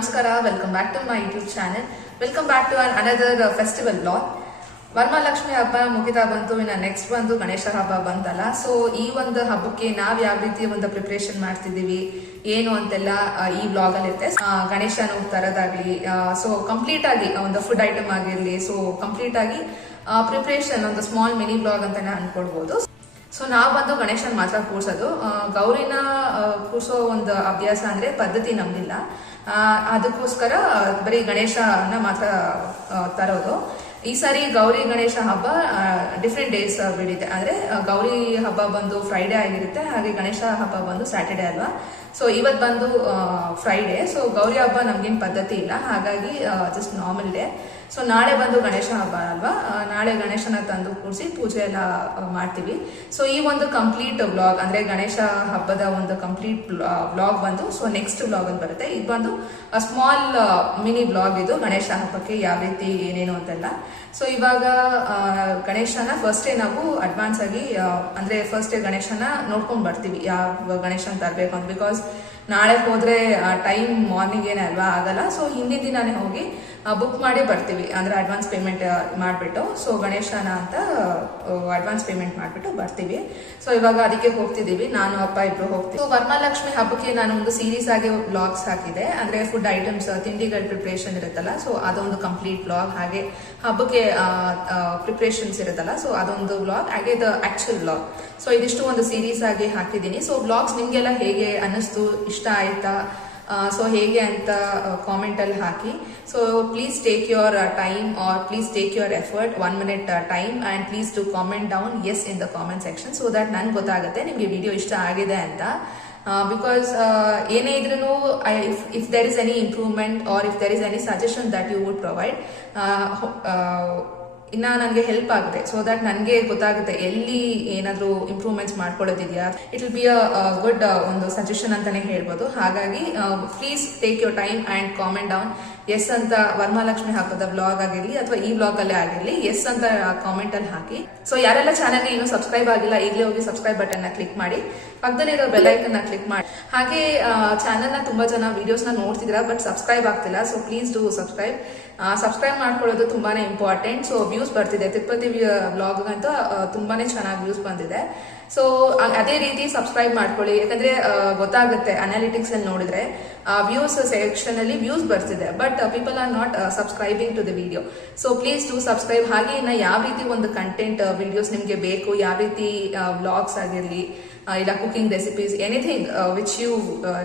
ನಮಸ್ಕಾರ welcome back to my YouTube channel welcome back to an another festival blog Varamahalakshmi ಹಬ್ಬ ಮುಗಿತಾ ಬಂತು, ಇನ್ನು ನೆಕ್ಸ್ಟ್ ಬಂದು ಗಣೇಶ ಹಬ್ಬ ಬಂತಲ್ಲ. ಸೊ ಈ ಒಂದು ಹಬ್ಬಕ್ಕೆ ನಾವ್ ಯಾವ ರೀತಿ ಒಂದು ಪ್ರಿಪರೇಷನ್ ಮಾಡ್ತಿದ್ದೀವಿ, ಏನು ಅಂತೆಲ್ಲ ಈ ಬ್ಲಾಗ್ ಅಲ್ಲಿ ಇರುತ್ತೆ. ಗಣೇಶನ ತರದಾಗ್ಲಿ ಸೊ ಕಂಪ್ಲೀಟ್ ಆಗಿ ಒಂದು ಫುಡ್ ಐಟಮ್ ಆಗಿರ್ಲಿ ಸೊ ಕಂಪ್ಲೀಟ್ ಆಗಿ ಪ್ರಿಪ್ರೇಷನ್ ಒಂದು ಸ್ಮಾಲ್ ಮಿನಿ ಬ್ಲಾಗ್ ಅಂತಾನೆ ಅನ್ಕೊಡ್ಬೋದು ಸೊ ನಾವು ಬಂದು ಗಣೇಶನ ಮಾತ್ರ ಕೂರ್ಸೋದು. ಗೌರಿನ ಕೂರ್ಸೋ ಒಂದು ಅಭ್ಯಾಸ ಅಂದರೆ ಪದ್ಧತಿ ನಮ್ದಿಲ್ಲ. ಅದಕ್ಕೋಸ್ಕರ ಬರೀ ಗಣೇಶನ ಮಾತ್ರ ತರೋದು. ಈ ಸಾರಿ ಗೌರಿ ಗಣೇಶ ಹಬ್ಬ ಡಿಫ್ರೆಂಟ್ ಡೇಸ್ ಬಿಡಿದೆ. ಅಂದರೆ ಗೌರಿ ಹಬ್ಬ ಬಂದು ಫ್ರೈಡೇ ಆಗಿರುತ್ತೆ. ಹಾಗೆ ಗಣೇಶ ಹಬ್ಬ ಬಂದು ಸ್ಯಾಟರ್ಡೆ ಅಲ್ವಾ? ಸೊ ಇವತ್ತು ಬಂದು ಫ್ರೈಡೇ ಸೊ ಗೌರಿ ಹಬ್ಬ ನಮಗೇನು ಪದ್ಧತಿ ಇಲ್ಲ. ಹಾಗಾಗಿ ಜಸ್ಟ್ ನಾರ್ಮಲ್ ಡೇ ಸೊ ನಾಳೆ ಬಂದು ಗಣೇಶ ಹಬ್ಬ ಅಲ್ವಾ? ನಾಳೆ ಗಣೇಶನ ತಂದು ಕೂರಿಸಿ ಪೂಜೆ ಎಲ್ಲ ಮಾಡ್ತೀವಿ. ಸೊ ಈ ಒಂದು ಕಂಪ್ಲೀಟ್ ಬ್ಲಾಗ್ ಅಂದ್ರೆ ಗಣೇಶ ಹಬ್ಬದ ಒಂದು ಕಂಪ್ಲೀಟ್ ಬ್ಲಾಗ್ ಬಂದು ಸೊ ನೆಕ್ಸ್ಟ್ ಬ್ಲಾಗ್ ಅಲ್ಲಿ ಬರುತ್ತೆ. ಇದು ಬಂದು ಸ್ಮಾಲ್ ಮಿನಿ ಬ್ಲಾಗ್ ಇದು, ಗಣೇಶ ಹಬ್ಬಕ್ಕೆ ಯಾವ ರೀತಿ ಏನೇನು ಅಂತೆಲ್ಲ. ಸೊ ಇವಾಗ ಗಣೇಶನ ಫಸ್ಟ್ ನಾವು ಅಡ್ವಾನ್ಸ್ ಆಗಿ ಅಂದರೆ ಫಸ್ಟ್ ಗಣೇಶನ ನೋಡ್ಕೊಂಡು ಬರ್ತೀವಿ. ಯಾವ ಗಣೇಶನ ತರಬೇಕು ಅಂತ ಬಿಕಾಸ್ ನಾಳೆ ಹೋದ್ರೆ ಟೈಮ್ ಮಾರ್ನಿಂಗ್ ಏನೇ ಅಲ್ವಾ, ಆಗಲ್ಲ. ಸೊ ಹಿಂದಿನ ದಿನಾನೇ ಹೋಗಿ ಬುಕ್ ಮಾಡಿ ಬರ್ತೀವಿ. ಅಂದ್ರೆ ಅಡ್ವಾನ್ಸ್ ಪೇಮೆಂಟ್ ಮಾಡಿಬಿಟ್ಟು. ಸೊ ಗಣೇಶನ ಅಂತ ಅಡ್ವಾನ್ಸ್ ಪೇಮೆಂಟ್ ಮಾಡಿಬಿಟ್ಟು ಬರ್ತೀವಿ. ಸೊ ಇವಾಗ ಅದಕ್ಕೆ ಹೋಗ್ತಿದೀವಿ ನಾನು, ಅಪ್ಪ ಇಬ್ಬರು ಹೋಗ್ತೀವಿ. ಸೊ ವರಮಹಾಲಕ್ಷ್ಮಿ ಹಬ್ಬಕ್ಕೆ ನಾನು ಒಂದು ಸೀರೀಸ್ ಆಗಿ ಬ್ಲಾಗ್ಸ್ ಹಾಕಿದೆ. ಅಂದ್ರೆ ಫುಡ್ ಐಟಮ್ಸ್ ತಿಂಡಿಗಳ ಪ್ರಿಪ್ರೇಷನ್ ಇರುತ್ತಲ್ಲ. ಸೊ ಅದೊಂದು ಕಂಪ್ಲೀಟ್ ಬ್ಲಾಗ್ ಹಾಗೆ ಹಬ್ಬಕ್ಕೆ ಪ್ರಿಪ್ರೇಷನ್ಸ್ ಇರುತ್ತಲ್ಲ. ಸೊ ಅದೊಂದು ಬ್ಲಾಗ್ ಹಾಗೆ ದ ಆ್ಯಕ್ಚುಲ್ ಬ್ಲಾಗ್ ಸೊ ಇದಿಷ್ಟು ಒಂದು ಸೀರೀಸ್ ಆಗಿ ಹಾಕಿದ್ದೀನಿ. ಸೊ ಬ್ಲಾಗ್ಸ್ ನಿಮಗೆಲ್ಲ ಹೇಗೆ ಅನ್ನಿಸ್ತು? ಇಷ್ಟ ಆಯ್ತಾ? ಸೊ ಹೇಗೆ ಅಂತ ಕಾಮೆಂಟ್ ಅಲ್ಲಿ ಹಾಕಿ. So please take your time or please take your effort one minute time and please to comment down as in the comment section so that ನನಗೆ ಗೊತ್ತಾಗುತ್ತೆ, ನಿಮಗೆ ವಿಡಿಯೋ ಇಷ್ಟ ಆಗಿದೆ ಅಂತ. ಬಿಕಾಸ್ ಏನೇ ಇದ್ರೂ if there is any improvement or if there is any suggestion that you would provide ಇನ್ನ ನನಗೆ ಹೆಲ್ಪ್ ಆಗುತ್ತೆ. ಸೊ ದಟ್ ನನಗೆ ಗೊತ್ತಾಗುತ್ತೆ ಎಲ್ಲಿ ಏನಾದರೂ improvements ಮಾಡ್ಕೊಳ್ಳೋದಿದೆಯಾ it will be a good ಒಂದು ಸಜೆಷನ್ ಅಂತಾನೆ ಹೇಳ್ಬೋದು. ಹಾಗಾಗಿ please take your time and comment down as ಅಂತ ವರ್ಮಾಲಕ್ಷ್ಮಿ ಹಾಕೋದ ಬ್ಲಾಗ್ ಆಗಿರಲಿ ಅಥವಾ ಈ ಬ್ಲಾಗ್ ಅಲ್ಲೇ ಆಗಿರಲಿ ಎಸ್ ಅಂತ ಕಾಮೆಂಟ್ ಅಲ್ಲಿ ಹಾಕಿ. ಸೊ ಯಾರೆಲ್ಲ ಚಾನಲ್ಗೆ ಇನ್ನೂ ಸಬ್ಸ್ಕ್ರೈಬ್ ಆಗಿಲ್ಲ, ಈಗಲೇ ಹೋಗಿ ಸಬ್ಸ್ಕ್ರೈಬ್ ಬಟನ್ನ ಕ್ಲಿಕ್ ಮಾಡಿ. ಪಕ್ಕದಲ್ಲಿರೋ ನ ಕ್ಲಿಕ್ ಮಾಡಿ. ಹಾಗೆ ಚಾನಲ್ನ ತುಂಬಾ ಜನ ವಿಡಿಯೋಸ್ನ ನೋಡ್ತಿದ್ದೀರಾ ಬಟ್ ಸಬ್ಸ್ಕ್ರೈಬ್ ಆಗ್ತಿಲ್ಲ. So please do subscribe subscribe ಮಾಡ್ಕೊಳ್ಳೋದು ತುಂಬಾ ಇಂಪಾರ್ಟೆಂಟ್ ಸೊ ವ್ಯೂಸ್ ಬರ್ತಿದೆ. ತಿರುಪತಿ ಬ್ಲಾಗ್ ತುಂಬಾ ಚೆನ್ನಾಗಿ ವ್ಯೂಸ್ ಬಂದಿದೆ. ಸೊ ಅದೇ ರೀತಿ ಸಬ್ಸ್ಕ್ರೈಬ್ ಮಾಡ್ಕೊಳ್ಳಿ. ಯಾಕಂದ್ರೆ ಗೊತ್ತಾಗುತ್ತೆ ಅನಾಲಿಟಿಕ್ಸ್ ಅಲ್ಲಿ ನೋಡಿದ್ರೆ ವ್ಯೂಸ್ ಸೆಕ್ಷನ್ ಅಲ್ಲಿ ವ್ಯೂಸ್ ಬರ್ತಿದೆ. But people are not subscribing to the video so please to subscribe ಹಾಗೆ ಇನ್ನ ಯಾವ ರೀತಿ ಒಂದು ಕಂಟೆಂಟ್ ವಿಡಿಯೋಸ್ ನಿಮಗೆ ಬೇಕು, ಯಾವ ರೀತಿ ವ್ಲಾಗ್ಸ್ ಆಗಿರ್ಲಿ ಇಲ್ಲ cooking recipes anything which you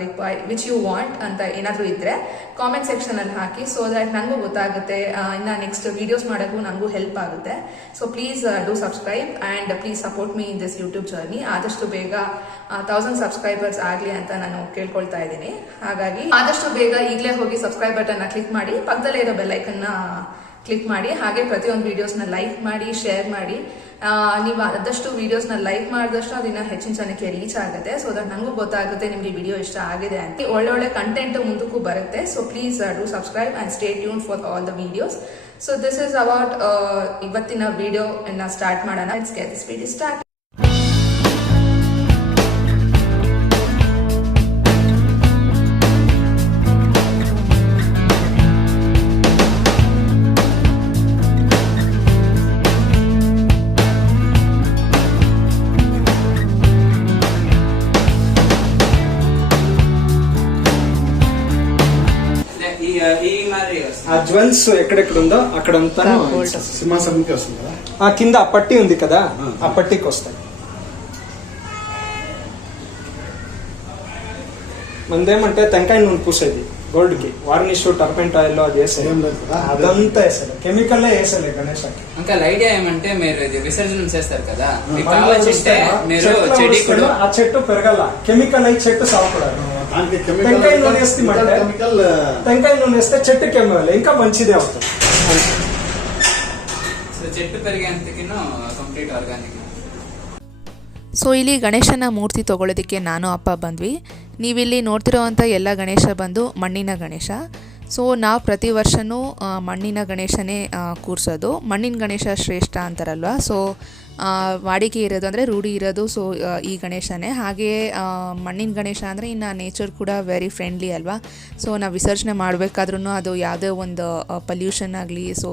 require which you want ಅಂತ ಏನಾದರೂ ಇದ್ರೆ ಕಾಮೆಂಟ್ ಸೆಕ್ಷನ್ ಅಲ್ಲಿ ಹಾಕಿ ಸೊ ದಟ್ ನನಗೂ ಗೊತ್ತಾಗುತ್ತೆ. ಇನ್ನು ಇನ್ನ ನೆಕ್ಸ್ಟ್ ವಿಡಿಯೋಸ್ ಮಾಡೋಕ್ಕೂ ನನಗೂ ಹೆಲ್ಪ್ ಆಗುತ್ತೆ. So please do subscribe and please support me in this YouTube journey ಆದಷ್ಟು ಬೇಗ ತೌಸಂಡ್ ಸಬ್ಸ್ಕ್ರೈಬರ್ಸ್ ಆಗಲಿ ಅಂತ ನಾನು ಕೇಳ್ಕೊಳ್ತಾ ಇದ್ದೀನಿ. ಹಾಗಾಗಿ ಆದಷ್ಟು ಬೇಗ ಈಗಲೇ ಹೋಗಿ ಸಬ್ಸ್ಕ್ರೈಬ್ ಬಟನ್ನ ಕ್ಲಿಕ್ ಮಾಡಿ, ಪಕ್ಕದಲ್ಲೇ ಇರೋ ಬೆಲ್ಲೈಕನ್ನ ಕ್ಲಿಕ್ ಮಾಡಿ, ಹಾಗೆ ಪ್ರತಿಯೊಂದು ವಿಡಿಯೋಸ್ನ ಲೈಕ್ ಮಾಡಿ ಶೇರ್ ಮಾಡಿ. ನೀವು ಆದಷ್ಟು ವೀಡಿಯೋಸ್ನ ಲೈಕ್ ಮಾಡಿದಷ್ಟು ಅದನ್ನ ಹೆಚ್ಚಿನ ಜನಕ್ಕೆ ರೀಚ್ ಆಗುತ್ತೆ. ಸೊ ದಟ್ ನನಗೂ ಗೊತ್ತಾಗುತ್ತೆ ನಿಮಗೆ ವಿಡಿಯೋ ಇಷ್ಟ ಆಗಿದೆ ಅಂತ. ಒಳ್ಳೊಳ್ಳೆ ಒಳ್ಳೆ ಕಂಟೆಂಟ್ ಮುಂದಕ್ಕೂ ಬರುತ್ತೆ. So please do subscribe and stay tuned for all the videos so this is about ಇವತ್ತಿನ ವಿಡಿಯೋ ಸ್ಟಾರ್ಟ್ ಮಾಡೋಣ. ಇಟ್ಸ್ ಗೆಟ್ ಸ್ಪೀಡ್ ಸ್ಟಾರ್ಟ್ ఆ జ్వెల్స్ ఎక్కడెక్కడ ఉందో అక్కడంతా సింహాసనంకి వస్తుంది కదా? ఆ కింద ఆ పట్టి ఉంది కదా ఆ. పట్టికి వస్తాయి. మందేమంటే తెంకాయ నూనె పూసేది గోల్డ్కి వార్నిష్ టర్పెంట్ ఆయిల్ అది వేసేది. కదా? అదంతా వేసేది. కెమికల్ వేసేది గణేశకి అంకల్ ఐడియా ఏమంటే మీరు ఇది విసర్జన చేస్తారు కదా? మీరు ఆ చెట్టు పెరగల. కెమికల్ అయి చెట్టు సాగకూడదు దానికి టెంకాయ నూనె వేస్తే కెమికల్ మంటే? కెమికల్ టెంకాయ నూనె వేస్తే చెట్టు కెమికల్ ఇంకా మంచిదే అవుతుంది సో చెట్టు పెరిగేంతకిను కంప్లీట్ ఆర్గానిక్ ಸೊ ಇಲ್ಲಿ ಗಣೇಶನ ಮೂರ್ತಿ ತಗೊಳ್ಳೋದಕ್ಕೆ ನಾನು ಅಪ್ಪ ಬಂದ್ವಿ ನೀವಿಲ್ಲಿ ನೋಡ್ತಿರೋವಂಥ ಎಲ್ಲ ಗಣೇಶ ಬಂದು ಮಣ್ಣಿನ ಗಣೇಶ ಸೊ ನಾವು ಪ್ರತಿ ವರ್ಷವೂ ಆ, ಮಣ್ಣಿನ ಗಣೇಶನೇ ಆ, ಕೂರ್ಸೋದು ಮಣ್ಣಿನ ಗಣೇಶ ಶ್ರೇಷ್ಠ ಅಂತಾರಲ್ವ ಸೊ ಆ, ವಾಡಿಕೆ ಇರೋದು ಅಂದರೆ ರೂಢಿ ಇರೋದು ಸೊ ಈ ಗಣೇಶನೇ. ಹಾಗೆಯೇ ಮಣ್ಣಿನ ಗಣೇಶ ಅಂದರೆ ಇನ್ನು ನೇಚರ್ ಕೂಡ ವೆರಿ ಫ್ರೆಂಡ್ಲಿ ಅಲ್ವಾ? ಸೊ ನಾವು ವಿಸರ್ಜನೆ ಮಾಡಬೇಕಾದ್ರೂ ಅದು ಯಾವುದೇ ಒಂದು ಪಲ್ಯೂಷನ್ ಆಗಲಿ ಸೊ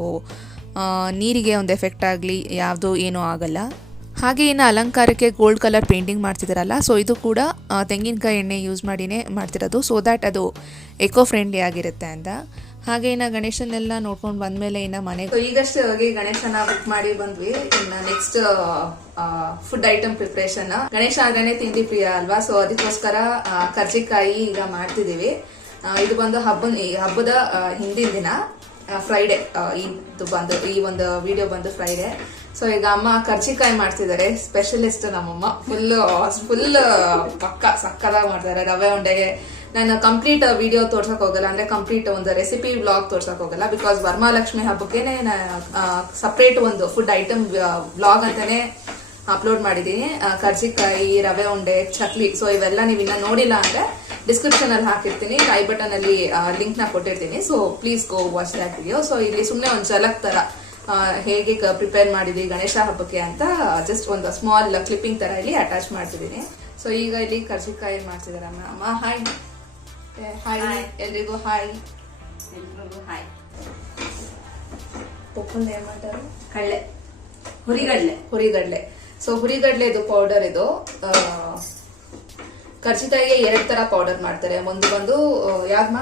ನೀರಿಗೆ ಒಂದು ಎಫೆಕ್ಟ್ ಆಗಲಿ, ಯಾವುದು ಏನೂ ಆಗಲ್ಲ. ಹಾಗೆ ಇನ್ನು ಅಲಂಕಾರಕ್ಕೆ ಗೋಲ್ಡ್ ಕಲರ್ ಪೇಂಟಿಂಗ್ ಮಾಡ್ತಿದ್ದಾರಲ್ಲ ಸೊ ಇದು ಕೂಡ ತೆಂಗಿನಕಾಯಿ ಎಣ್ಣೆ ಯೂಸ್ ಮಾಡಿನೇ ಮಾಡ್ತಿರೋದು. ಸೊ ದ್ಯಾಟ್ ಅದು ಎಕೋ ಫ್ರೆಂಡ್ಲಿ ಆಗಿರುತ್ತೆ ಅಂತ. ಹಾಗೆ ಇನ್ನು ಗಣೇಶನೆಲ್ಲ ನೋಡ್ಕೊಂಡು ಬಂದ್ಮೇಲೆ ಇನ್ನ ಮನೆ ಈಗಷ್ಟೇ ಹೋಗಿ ಗಣೇಶನ ಬುಕ್ ಮಾಡಿ ಬಂದ್ವಿ. ಇನ್ನ next food item preparation Ganesha ಆಗನೇ ತಿಂಡಿ ಪ್ರಿಯ ಅಲ್ವಾ? ಸೊ ಅದಕ್ಕೋಸ್ಕರ ಕರ್ಜಿಕಾಯಿ ಈಗ ಮಾಡ್ತಿದೀವಿ ಇದು ಬಂದು ಹಬ್ಬ ಹಬ್ಬದ ಹಿಂದಿನ ದಿನ ಫ್ರೈಡೆ ಇದು ಬಂದು ಈ ಒಂದು ವಿಡಿಯೋ ಬಂದು ಫ್ರೈಡೆ ಸೊ ಈಗ ಅಮ್ಮ ಕರ್ಜಿಕಾಯಿ ಮಾಡ್ತಿದ್ದಾರೆ. ಸ್ಪೆಷಲಿಸ್ಟ್ ನಮ್ಮಮ್ಮ. ಫುಲ್ ಫುಲ್ ಪಕ್ಕ ಸಕ್ಕದಾಗ ಮಾಡ್ತಾರೆ. ರವೆ ಉಂಡೆಗೆ ನಾನು ಕಂಪ್ಲೀಟ್ ವಿಡಿಯೋ ತೋರ್ಸಕ್ ಹೋಗಲ್ಲ ಅಂದ್ರೆ ಕಂಪ್ಲೀಟ್ ಒಂದು ರೆಸಿಪಿ ವ್ಲಾಗ್ ತೋರ್ಸಕ್ ಹೋಗಲ್ಲ ಬಿಕಾಸ್ ವರಮಹಾಲಕ್ಷ್ಮಿ ಹಬ್ಬಕ್ಕೆ ಸಪ್ರೇಟ್ ಒಂದು ಫುಡ್ ಐಟಮ್ ವ್ಲಾಗ್ ಅಂತಾನೆ ಅಪ್ಲೋಡ್ ಮಾಡಿದೀನಿ. ಆ, ಕರ್ಜಿಕಾಯಿ ರವೆ ಉಂಡೆ ಚಕ್ಲಿ. ಸೊ ಇವೆಲ್ಲ ನೀವು ಇನ್ನ ನೋಡಿಲ್ಲ ಅಂದ್ರೆ ಡಿಸ್ಕ್ರಿಪ್ಷನ್ ಅಲ್ಲಿ ಹಾಕಿರ್ತೀನಿ. ಐ ಬಟನ್ ಅಲ್ಲಿ ಲಿಂಕ್ನ ಕೊಟ್ಟಿರ್ತೀನಿ. So please go watch that video so ಇಲ್ಲಿ ಸುಮ್ನೆ ಒಂದು ಝಲಕ್ ತರ ಹೇಗೆ ಪ್ರಿಪೇರ್ ಮಾಡಿದ್ವಿ ಗಣೇಶ ಹಬ್ಬಕ್ಕೆ ಅಂತ ಜಸ್ಟ್ ಒಂದು ಸ್ಮಾಲ್ ಕ್ಲಿಪ್ಪಿಂಗ್ ತರ ಇಲ್ಲಿ ಅಟ್ಯಾಚ್ ಮಾಡ್ತಿದ್ದೀನಿ ಸೊ ಈಗ ಇಲ್ಲಿ ಕರ್ಜಿಕಾಯಿ ಮಾಡ್ತಿದಾರ ಅಮ್ಮ. ಅಮ್ಮ ಹಾಯ್ ಹಾಯ್ ಎಲ್ರಿಗೂ ಹಾಯ್ ಎಲ್ರಿಗೂ ಹಾಯ್ ಪಪ್ಪಂದ ಏನ್ ಮಾಡ್ತಾರೆ ಕಳ್ಳೆ ಹುರಿಗಡ್ಲೆ. ಹುರಿಗಡ್ಲೆ. ಸೊ ಹುರಿಗಡ್ಲೆ ಇದು ಪೌಡರ್ ಇದು. ಕರ್ಜಿಕಾಯಿಗೆ ಎರಡ್ ತರ ಪೌಡರ್ ಮಾಡ್ತಾರೆ. ಒಂದು ಬಂದು ಯಾವ್ದಮ್ಮ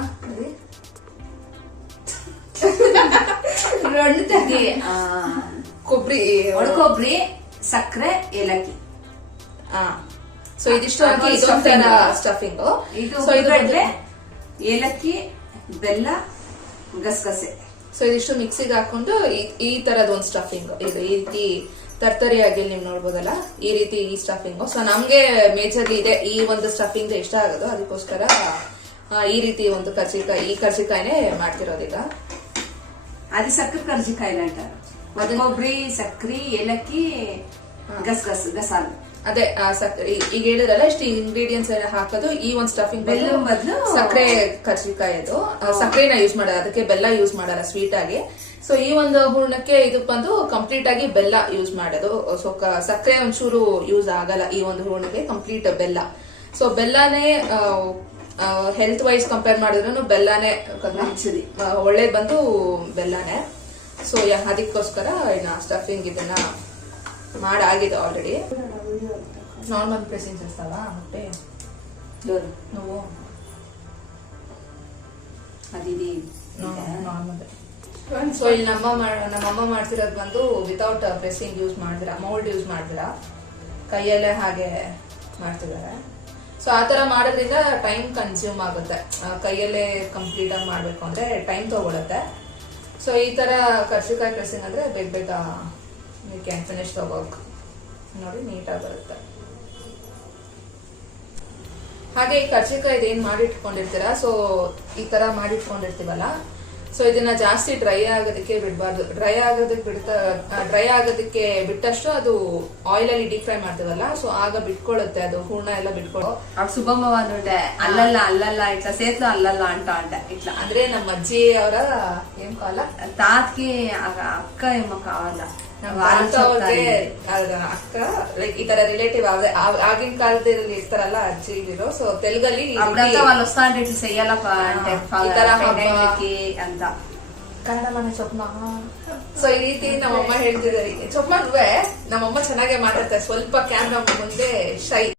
ರೊಣ್ಣದಾಗಿ ಕೊಬ್ಬರಿ ಒಣಕೊಬ್ರಿ ಸಕ್ಕರೆ ಏಲಕ್ಕಿ. ಸೊ ಇದಿಷ್ಟು ಹಾಕಿ ಸ್ಟಫಿಂಗ್ ಸೊ ಇದು ಏಲಕ್ಕಿ ಬೆಲ್ಲ ಗಸಗಸೆ. ಸೊ ಇದಿಷ್ಟು ಮಿಕ್ಸಿಗೆ ಹಾಕೊಂಡು ಈ ತರದ ಒಂದು ಸ್ಟಫಿಂಗ್ ಇದು ಈ ರೀತಿ ತರ್ತರಿಯಾಗಿ ನೀವು ನೋಡ್ಬೋದಲ್ಲ ಈ ರೀತಿ ಈ ಸ್ಟಫಿಂಗ್ ಸೊ ನಮ್ಗೆ ಮೇಜರ್ಲಿ ಇದೆ ಈ ಒಂದು ಸ್ಟಫಿಂಗ್ ಇಷ್ಟ ಆಗೋದು. ಅದಕ್ಕೋಸ್ಕರ ಈ ರೀತಿ ಒಂದು ಕರ್ಜಿಕಾಯಿ ಈ ಕರ್ಜಿಕಾಯಿನೇ ಮಾಡ್ತಿರೋದೀಗ. ಅದು సక్కర కర్జికాయలు అంటారు కొబ్బరి ಸಕ್ಕರಿ ಏಲಕ್ಕಿ గసగస గసాలు ಅದೇ ಈಗ ಹೇಳಿದ್ರಲ್ಲ ಇಷ್ಟು ಇಂಗ್ರೀಡಿಯೆಂಟ್ಸ್ ಎಲ್ಲ ಹಾಕೋದು ಈ ಒಂದು ಸ್ಟಫಿಂಗ್ ಬೆಲ್ಲ ಬದಲು ಸಕ್ಕರೆ ಕರ್ಜಿಕಾಯಿ ಅದು ಸಕ್ಕರೆನ ಯೂಸ್ ಮಾಡಲ್ಲ ಅದಕ್ಕೆ ಬೆಲ್ಲ ಯೂಸ್ ಮಾಡಲ್ಲ ಸ್ವೀಟ್ ಆಗಿ. ಸೊ ಈ ಒಂದು ಹೂರ್ಣಕ್ಕೆ ಇದು ಬಂದು ಕಂಪ್ಲೀಟ್ ಆಗಿ ಬೆಲ್ಲ ಯೂಸ್ ಮಾಡೋದು. ಸೊ ಸಕ್ಕರೆ ಒಂಚೂರು ಯೂಸ್ ಆಗಲ್ಲ ಈ ಒಂದು ಹೂರ್ಣಕ್ಕೆ ಕಂಪ್ಲೀಟ್ ಬೆಲ್ಲ. ಸೊ ಬೆಲ್ಲನೇ ಹೆಲ್ತ್ ವೈಸ್ ಕಂಪೇರ್ ಮಾಡಿದ್ರು ಬೆಲ್ಲನೇ ಒಳ್ಳೇದ್ ಬಂದು ಬೆಲ್ಲನೇ. ಸೊ ಅದಕ್ಕೋಸ್ಕರ ಇನ್ನ ಸ್ಟಫಿಂಗ್ ಇದನ್ನ ಮಾಡಾಗಿದೆ ಆಲ್ರೆಡಿ ನಾರ್ಮಲ್ ಪ್ರೆಸಿಂಗ್ಸ್ ಇರ್ತಾವ ಮತ್ತೆ ನೋವು. ಅದಿದೆ ನಾರ್ಮಲ್ ಸೊ ಇಲ್ಲಿ ನಮ್ಮ ನಮ್ಮಮ್ಮ ಮಾಡ್ತಿರೋದು ಬಂದು ವಿತೌಟ್ ಪ್ರೆಸ್ಸಿಂಗ್ ಯೂಸ್ ಮಾಡಿದ್ರ ಮೋಲ್ಡ್ ಯೂಸ್ ಮಾಡಿದ್ರ. ಕೈಯಲ್ಲೇ ಹಾಗೆ ಮಾಡ್ತಿದ್ದಾರೆ. ಸೊ ಆ ಥರ ಮಾಡೋದ್ರಿಂದ ಟೈಮ್ ಕನ್ಸ್ಯೂಮ್ ಆಗುತ್ತೆ. ಕೈಯಲ್ಲೇ ಕಂಪ್ಲೀಟ್ ಆಗಿ ಮಾಡಬೇಕು ಅಂದರೆ ಟೈಮ್ ತೊಗೊಳುತ್ತೆ. ಸೊ ಈ ಥರ ಕರ್ಸಿಕಾಯಿ ಪ್ರೆಸ್ಸಿಂಗ್ ಅಂದರೆ ಬೇಗ ಬೇಗ you can finish the work ನೋಡಿ ನೀಟಾಗಿ ಬರುತ್ತೆ. ಹಾಗೆ ಈ ಕರ್ಜಿಕಾಯಿ ಮಾಡಿ ಮಾಡಿಟ್ಕೊಂಡಿರ್ತೀರಾ? ಸೊ ಈ ಥರ ಮಾಡಿಟ್ಕೊಂಡಿರ್ತೀವಲ್ಲ? ಸೊ ಇದನ್ನ ಜಾಸ್ತಿ ಡ್ರೈ ಆಗೋದಕ್ಕೆ ಬಿಡಬಾರ್ದು. ಡ್ರೈ ಆಗೋದಕ್ಕೆ ಬಿಡ್ತಾ ಡ್ರೈ ಆಗೋದಕ್ಕೆ ಬಿಟ್ಟಷ್ಟು ಅದು ಆಯಿಲ್ ಅಲ್ಲಿ ಡೀಪ್ ಫ್ರೈ ಮಾಡ್ತೀವಲ್ಲ? ಸೊ ಆಗ ಬಿಟ್ಕೊಳ್ಳುತ್ತೆ ಅದು ಹೂರ್ಣ ಎಲ್ಲ ಬಿಟ್ಕೊಳ್ಳೋ. ಆಗ ಸುಬಮ್ಮವ ಅಂದ್ಬಿಟ್ಟೆ ಅಲ್ಲಲ್ಲ ಅಲ್ಲಲ್ಲ ಇಟ್ಲ ಸೇತ್ಲ ಅಲ್ಲಲ್ಲ ಅಂತ ಅಂಟ ಇಟ್ಲ. ಅಂದ್ರೆ ನಮ್ಮ ಅಜ್ಜಿ ಅವರ ಏನ್ ಕಾಲ? ತಾತ್ಗೆ ಅಕ್ಕ ಎಂಬ ಕಾವಲ್ಲ ಅಕ್ಕ? ಲೈಕ್ ಈ ತರ ರಿಲೇಟಿವ್ ಆಗಿನ ಕಾಲದಲ್ಲಿ ಇರ್ತಾರಲ್ಲ ಅಜ್ಜಿ ಇದಿರೋ. ಸೊ ತೆಲುಗಲ್ಲಿ ಅಂತ ಕನ್ನಡ ಮನೆ ಸೊ ಈ ರೀತಿ ನಮ್ಮಮ್ಮ ಹೇಳ್ತಿದ್ದಾರೆ. ಚೊಪ್ಮಾನ್ವೆ ನಮ್ಮಮ್ಮ ಚೆನ್ನಾಗೆ ಮಾತಾಡ್ತಾರೆ ಸ್ವಲ್ಪ ಕ್ಯಾಮ್ರಾ ಮುಂದೆ ಶೈ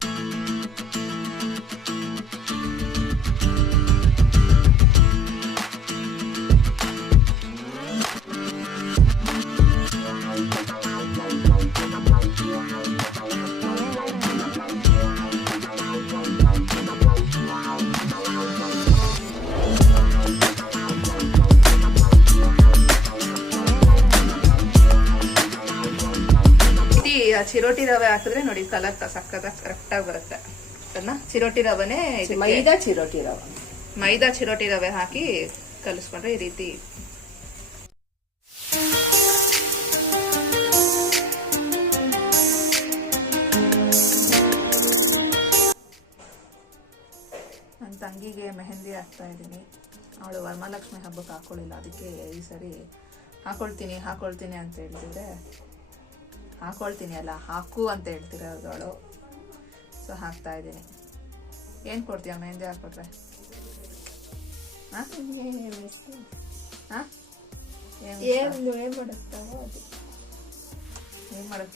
ಚಿರೋಟಿ ರವೆ ಹಾಕಿದ್ರೆ ನೋಡಿ ಕಲರ್ ಸಕ್ಕದ ಕರೆಕ್ಟ್ ಆಗಿ ಬರುತ್ತೆ. ಅದನ್ನ ಚಿರೋಟಿ ರವೆ ಮೈದಾ ಚಿರೋಟಿ ರವೆ. ಮೈದಾ ಚಿರೋಟಿ ರವೆ ಹಾಕಿ ಕಲಿಸ್ಕೊಂಡ್ರೆ ಈ ರೀತಿ ನನ್ನ ತಂಗಿಗೆ ಮೆಹಂದಿ ಹಾಕ್ತಾ ಇದ್ದೀನಿ. ಅವಳು ವರಮಾಲಕ್ಷ್ಮಿ ಹಬ್ಬಕ್ಕೆ ಹಾಕೊಳ್ಳಿಲ್ಲ. ಅದಕ್ಕೆ ಈ ಸರಿ ಹಾಕೊಳ್ತೀನಿ ಹಾಕೊಳ್ತೀನಿ ಅಂತ ಹೇಳಿದ್ರೆ ಹಾಕೊಳ್ತೀನಿ ಅಲ್ಲ ಹಾಕು ಅಂತ ಹೇಳ್ತಿರೋದು ಅವಳು ಸೊ ಹಾಕ್ತಾ ಇದ್ದೀನಿ. ಏನು ಕೊಡ್ತೀಯ ಮೆಹಂದಿ ಹಾಕ್ಕೊಟ್ರೆ ಹಾಂ? ಹಾಂ? ಏನು ಏನ್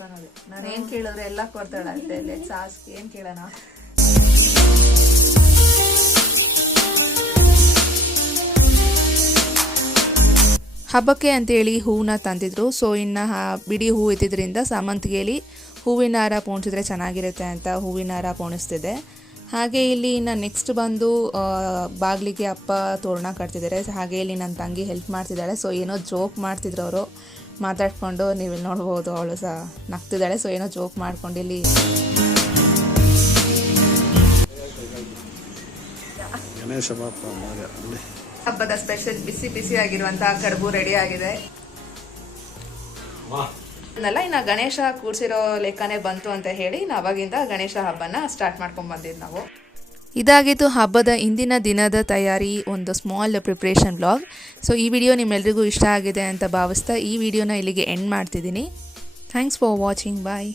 ಅನ್ನೋದು ನಾನು ಏನ್ ಕೇಳಿದ್ರೆ ಎಲ್ಲ ಕೊಡ್ತಾಳೆ ಅಂತ. ಇಲ್ಲಿ ಸಾಸ್ ಏನ್ ಕೇಳೋಣ? ಹಬ್ಬಕ್ಕೆ ಅಂತೇಳಿ ಹೂವನ್ನ ತಂದಿದ್ರು. ಸೊ ಇನ್ನು ಬಿಡಿ ಹೂ ಇದ್ದಿದ್ದರಿಂದ ಸಾಮಂತಿಗೆಯಲ್ಲಿ ಹೂವಿನ ಹಾರ ಪೋಣಿಸಿದ್ರೆ ಚೆನ್ನಾಗಿರುತ್ತೆ ಅಂತ ಹೂವಿನ ಹಾರ ಪೋಣಿಸ್ತಿದೆ. ಹಾಗೆ ಇಲ್ಲಿ ಇನ್ನು ನೆಕ್ಸ್ಟ್ ಬಂದು ಬಾಗಿಲಿಗೆ ಅಪ್ಪ ತೋರಣ ಕಟ್ತಿದ್ದಾರೆ. ಹಾಗೆ ಇಲ್ಲಿ ನನ್ನ ತಂಗಿ ಹೆಲ್ಪ್ ಮಾಡ್ತಿದ್ದಾಳೆ. ಸೊ ಏನೋ ಜೋಕ್ ಮಾಡ್ತಿದ್ರು ಅವರು. ಮಾತಾಡ್ಕೊಂಡು ನೀವು ಇಲ್ಲಿ ನೋಡ್ಬೋದು, ಅವಳು ಸಹ ನಗ್ತಿದ್ದಾಳೆ. ಸೊ ಏನೋ ಜೋಕ್ ಮಾಡ್ಕೊಂಡು ಇಲ್ಲಿ. ಗಣೇಶ ಹಬ್ಬದ ಸ್ಪೆಷಲ್ ಬಿಸಿ ಬಿಸಿ ಆಗಿರುವಂತಹ ಕಡುಬು ರೆಡಿ ಆಗಿದೆ. ಅದನ್ನೆಲ್ಲ ಇನ್ನು ಗಣೇಶ ಕೂರ್ಸಿರೋ ಲೆಕ್ಕನೇ ಬಂತು ಅಂತ ಹೇಳಿ ನಾವಾಗಿಂದ ಅವಾಗಿಂದ ಗಣೇಶ ಹಬ್ಬನ ಸ್ಟಾರ್ಟ್ ಮಾಡ್ಕೊಂಡ್ ಬಂದಿದ್ದು ನಾವು. ಇದಾಗಿತ್ತು ಹಬ್ಬದ ಇಂದಿನ ದಿನದ ತಯಾರಿ ಒಂದು ಸ್ಮಾಲ್ ಪ್ರಿಪ್ರೇಷನ್ ಬ್ಲಾಗ್ ಸೊ ಈ ವಿಡಿಯೋ ನಿಮ್ಮೆಲ್ಲರಿಗೂ ಇಷ್ಟ ಆಗಿದೆ ಅಂತ ಭಾವಿಸ್ತಾ ಈ ವಿಡಿಯೋನ ಇಲ್ಲಿಗೆ ಎಂಡ್ ಮಾಡ್ತಿದ್ದೀನಿ. Thanks for watching bye